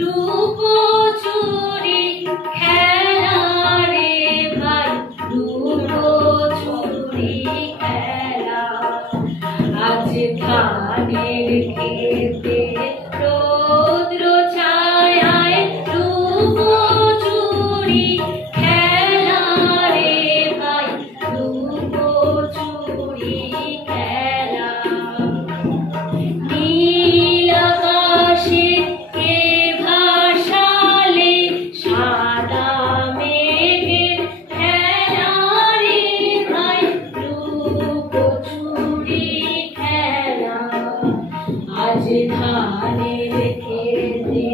লুকোচুরি খেলা রে ভাই, লুকোচুরি খেলা। আজ ধানের খেতে রৌদ্র ছায়ায় লুকোচুরি খেলা রে ভাই, লুকোচুরি খেলা। নীল আকাশে কে ভাসালে সাদা মেঘের খেলা রে ভাই, লুকোচুরি খেলা। আজ ধানের খেতে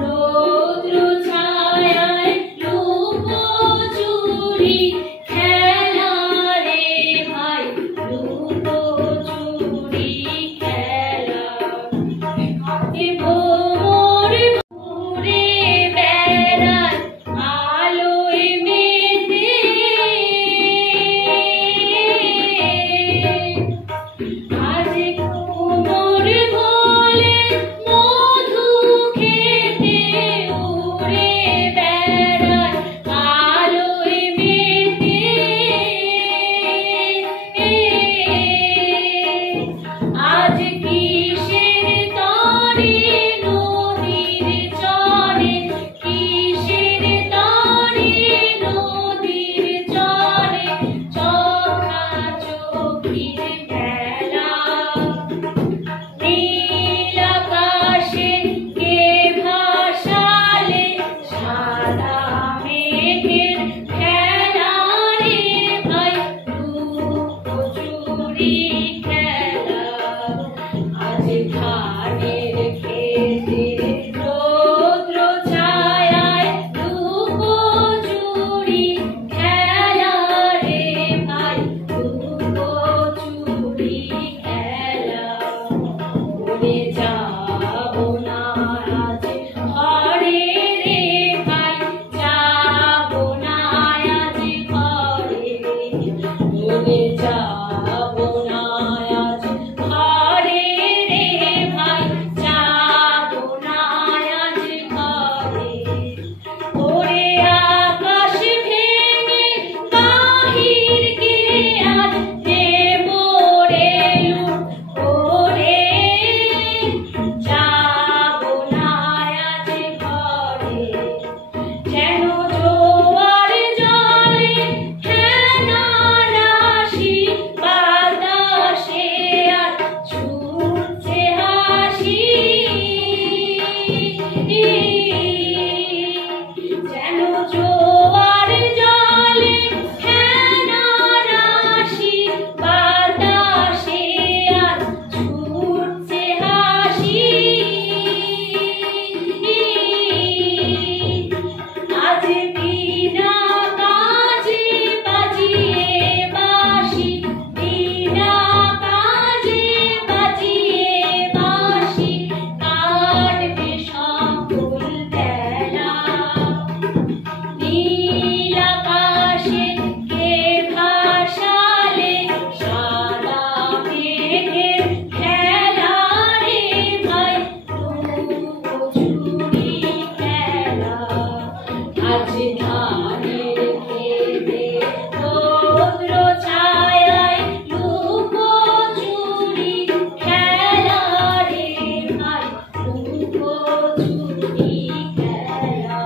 রৌদ্র ছায়ায় লুকোচুরি খেলা রে ভাই, লুকোচুরি খেলা। ভোর ভোরে বেড়ায় আলোয় মেতে, আজ কোমর ভোলে মধু খেতে উড়ে বেড়ায় আলোয় মেতে। আজ কিসের তরে নদীর চরে, কিসের তরে নদীর চরে চোখাচোখির খেলা। নীল আকাশে কে ভাসালে সাদা মেঘের খেলা রে ভাই, লুকোচুরি খেলা। আজ ধানের খেতে রৌদ্র ছায়ায় লুকোচুরি খেলা রে ভাই, লুকোচুরি খেলা। ভুলে যাবো না আজ ঘরে রে ভাই, যাবো না আজ ঘরে। ভুলে যাবো না আজ ঘরে রে ভাই, যাবো না আজ ঘরে। ওরে আকাশ ভেঙে বাহির গিয়ে আজ দেবো রে লুট, ওরে যাবো না আজ ঘরে। যেন জোয়ার জলে ফেনা রাশি, বাতাসে আর ছুটছে হাসি। যেন জোয়ার জলে ফেনা রাশি, বাতাসে আর ছুটছে হাসি। আজ বিনা কাজে বাজিয়ে বাঁশি, বিনা কাজে বাজিয়ে বাঁশি কাটবে সকল বেলা। নীল আকাশে কে ভাসালে সাদা মেঘের খেলা রে ভাই, লুকোচুরি খেলা। আজ ধানের খেতে রৌদ্র ছায়ায় লুকোচুরি খেলা রে ভাই, লুকোচুরি খেলা।